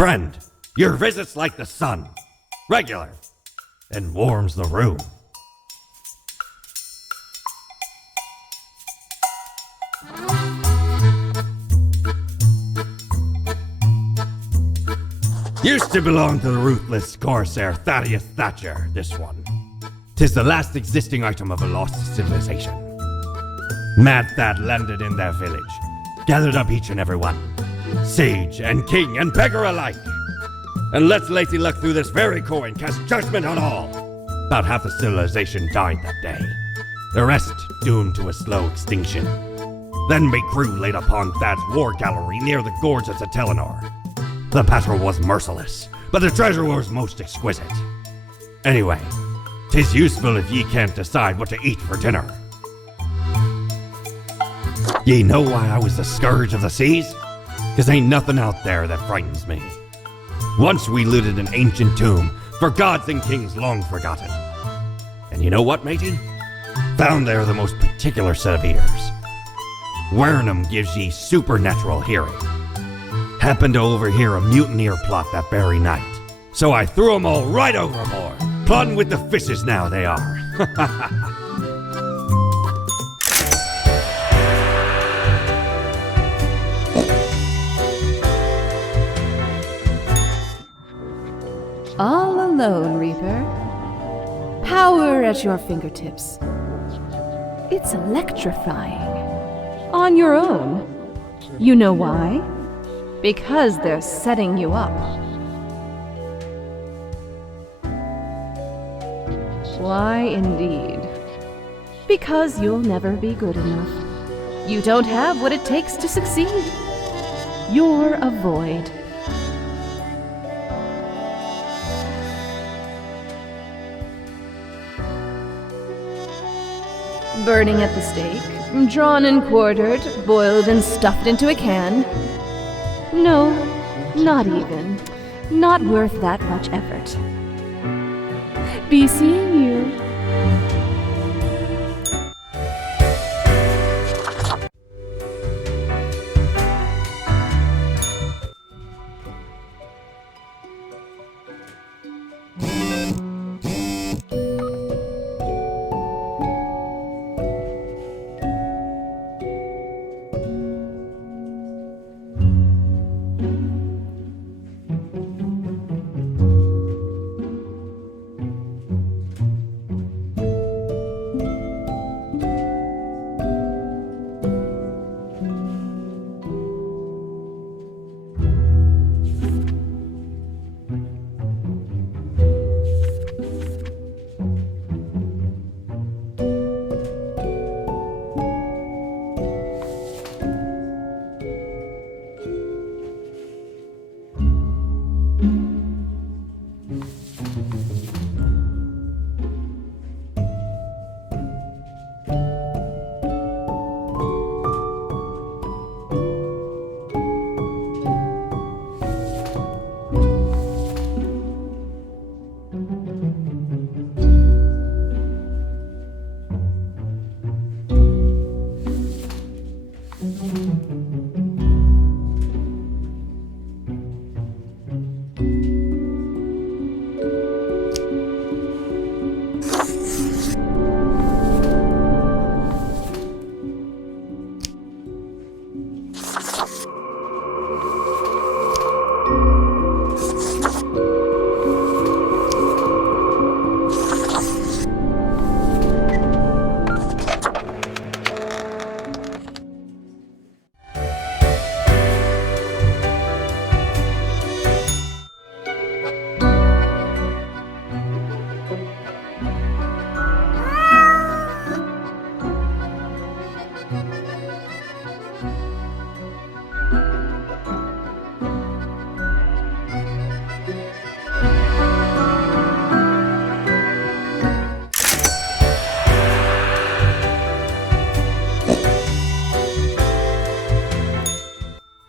Friend, your visit's like the sun, regular, and warms the room. Used to belong to the ruthless Corsair Thaddeus Thatcher, this one. 'Tis the last existing item of a lost civilization. Mad Thad landed in their village, gathered up each and every one, sage and king and beggar alike, and let Lacey Luck through this very coin cast judgment on all. About half the civilization died that day, the rest doomed to a slow extinction. Then my crew laid upon Thad's war gallery near the gorge of Teleanor. The battle was merciless, but the treasure was most exquisite. Anyway, 'tis useful if ye can't decide what to eat for dinner. Ye know why I was the scourge of the seas? 'Cause ain't nothing out there that frightens me. Once we looted an ancient tomb for gods and kings long forgotten. And you know what, matey? Found there the most particular set of ears. Wearing 'em gives ye supernatural hearing. Happened to overhear a mutineer plot that very night, so I threw 'em all right overboard. Plotting with the fishes now they are. All alone, Reaper. Power at your fingertips. It's electrifying. On your own. You know why? Because they're setting you up. Why, indeed. Because you'll never be good enough. You don't have what it takes to succeed. You're a void. Burning at the stake, drawn and quartered, boiled and stuffed into a can. No, not even. Not worth that much effort. Be seeing you.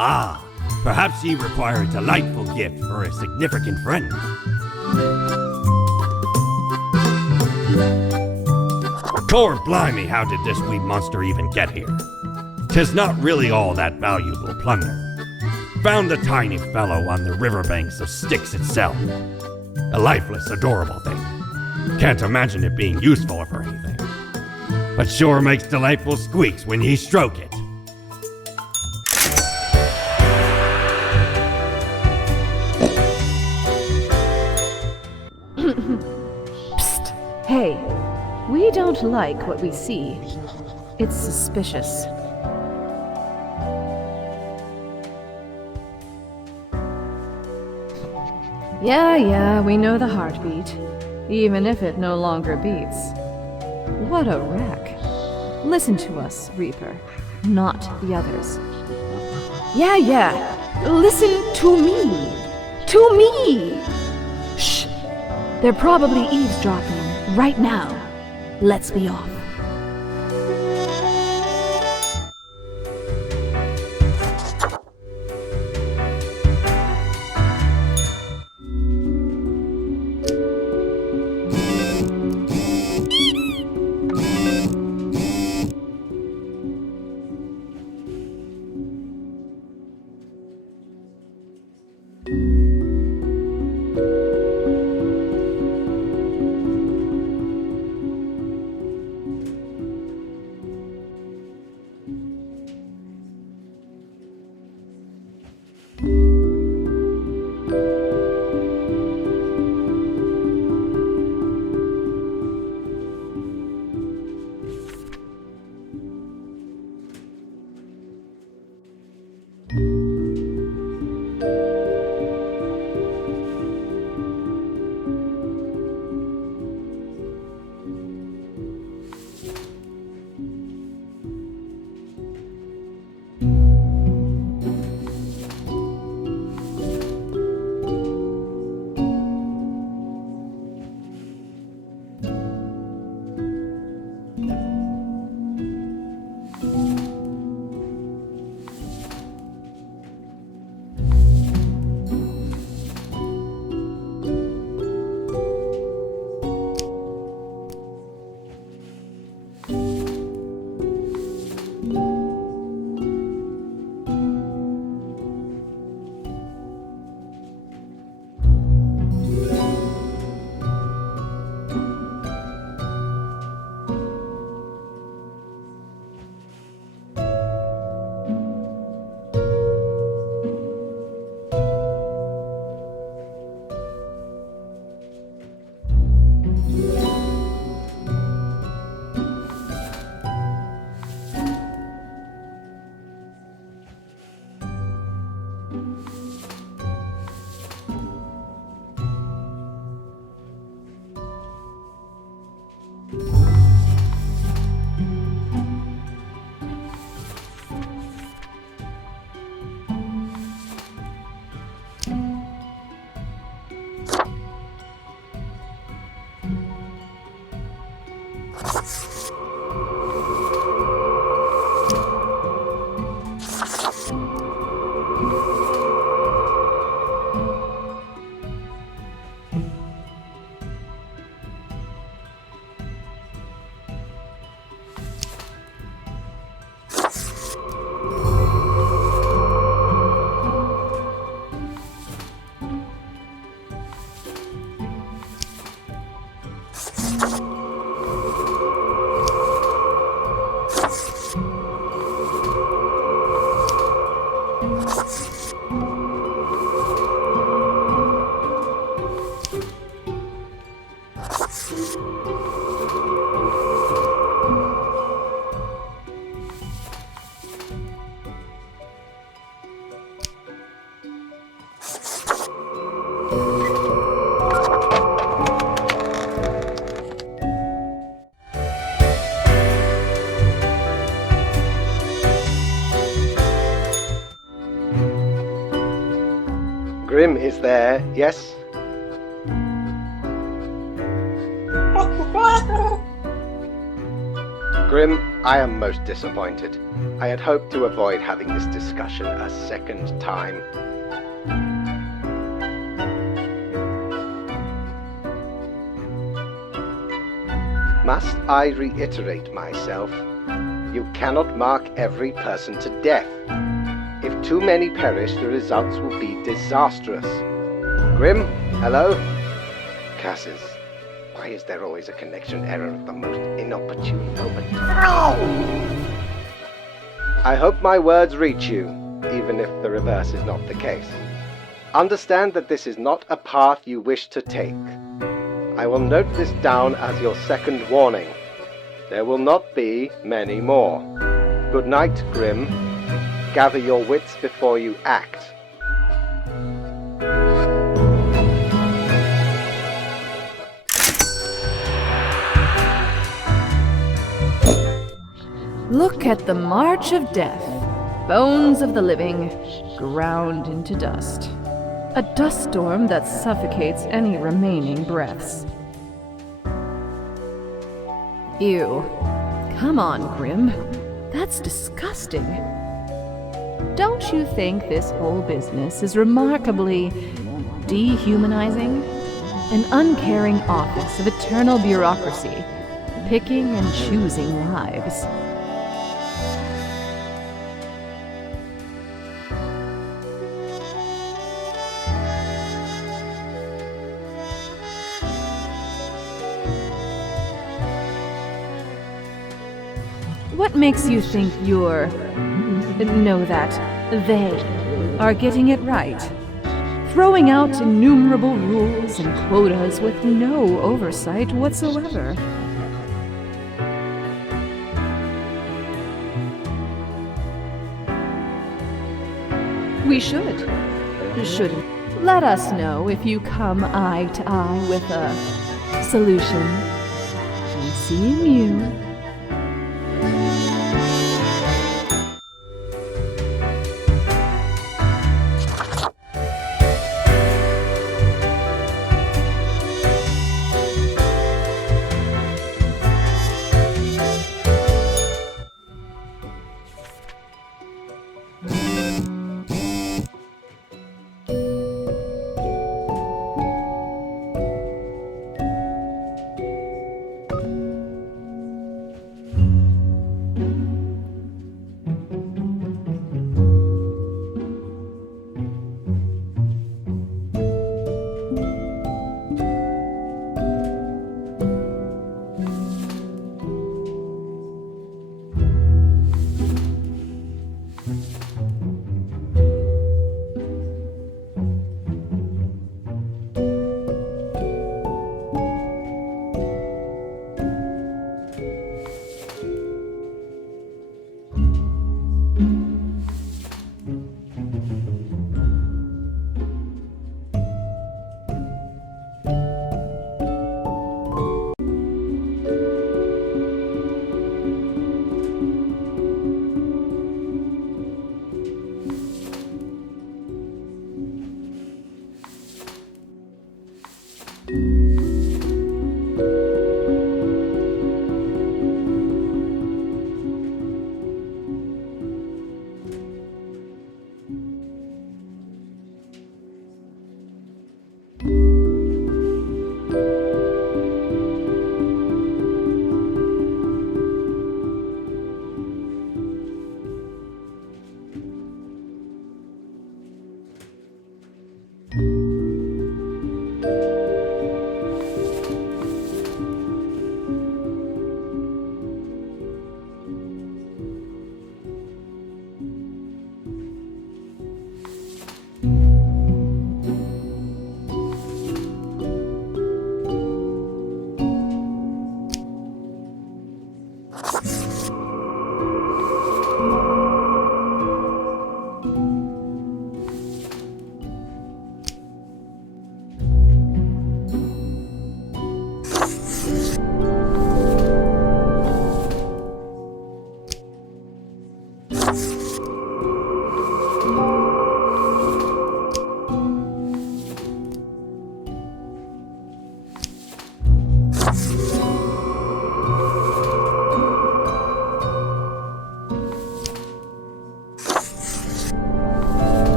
Ah, perhaps ye require a delightful gift for a significant friend. Cord blimey, how did this wee monster even get here? 'Tis not really all that valuable plunder. Found the tiny fellow on the riverbanks of Styx itself. A lifeless, adorable thing. Can't imagine it being useful for anything. But sure makes delightful squeaks when ye stroke it. Psst. Hey, we don't like what we see. It's suspicious. Yeah, we know the heartbeat, even if it no longer beats. What a wreck. Listen to us, Reaper, not the others. Yeah, listen to me. To me! Shh! They're probably eavesdropping right now. Let's be off. Grim is there, yes? Grim, I am most disappointed. I had hoped to avoid having this discussion a second time. Must I reiterate myself? You cannot mark every person to death. If too many perish, the results will be disastrous. Grim, hello? Cassis, why is there always a connection error at the most inopportune moment? I hope my words reach you, even if the reverse is not the case. Understand that this is not a path you wish to take. I will note this down as your second warning. There will not be many more. Good night, Grim. Gather your wits before you act. Look at the march of death. Bones of the living, ground into dust. A dust storm that suffocates any remaining breaths. Ew. Come on, Grim. That's disgusting. Don't you think this whole business is remarkably dehumanizing? An uncaring office of eternal bureaucracy, picking and choosing lives. What makes you think they are getting it right? Throwing out innumerable rules and quotas with no oversight whatsoever. We should. Let us know if you come eye to eye with a solution. We see you.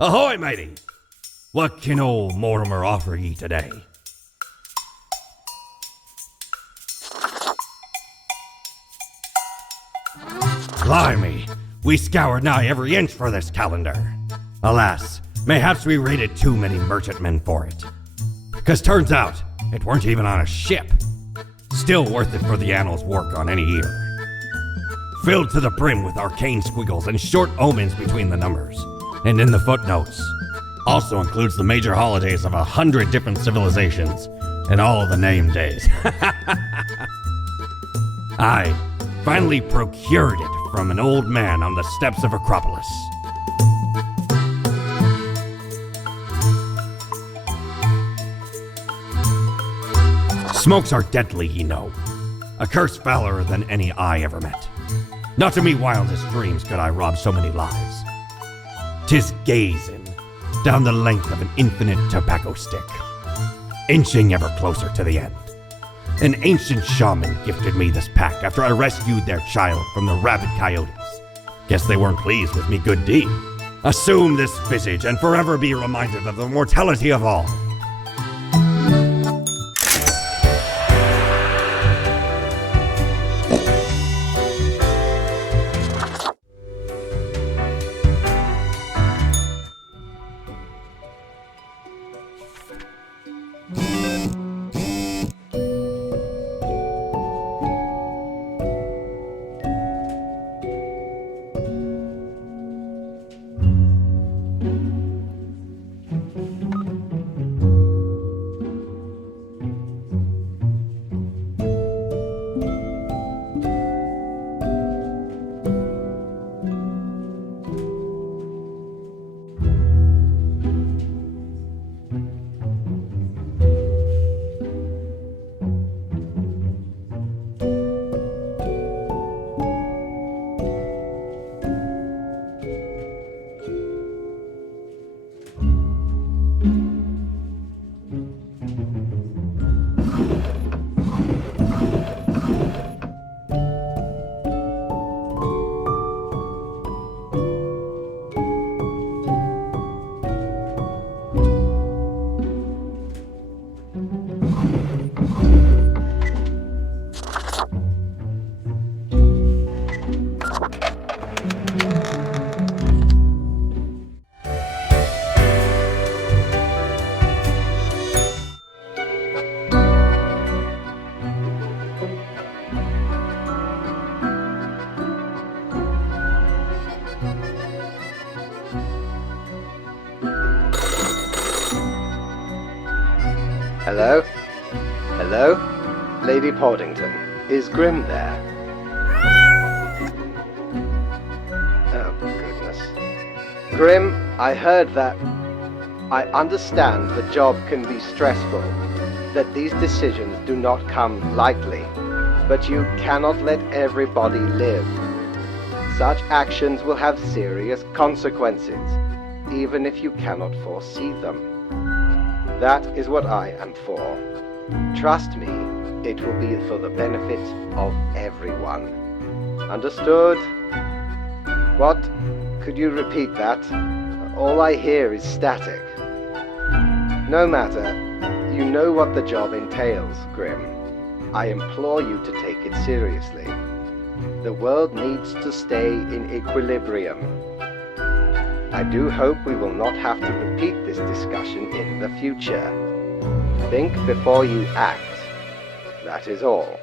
Ahoy, matey! What can old Mortimer offer ye today? Blimey, we scoured nigh every inch for this calendar. Alas, mayhaps we raided too many merchantmen for it. 'Cause turns out, it weren't even on a ship. Still worth it for the annals work on any year. Filled to the brim with arcane squiggles and short omens between the numbers. And in the footnotes, also includes the major holidays of 100 different civilizations and all of the name days. I finally procured it from an old man on the steps of Acropolis. Smokes are deadly, ye know. A curse fouler than any I ever met. Not to me wildest dreams could I rob so many lives. 'Tis gazing down the length of an infinite tobacco stick, inching ever closer to the end. An ancient shaman gifted me this pack after I rescued their child from the rabid coyotes. Guess they weren't pleased with me good deed. Assume this visage and forever be reminded of the mortality of all. Hello? Hello? Lady Poddington, is Grimm there? Oh, goodness. Grimm, I heard that... I understand the job can be stressful, that these decisions do not come lightly, but you cannot let everybody live. Such actions will have serious consequences, even if you cannot foresee them. That is what I am for. Trust me, it will be for the benefit of everyone. Understood? What? Could you repeat that? All I hear is static. No matter. You know what the job entails, Grimm. I implore you to take it seriously. The world needs to stay in equilibrium. I do hope we will not have to repeat this discussion in the future. Think before you act. That is all.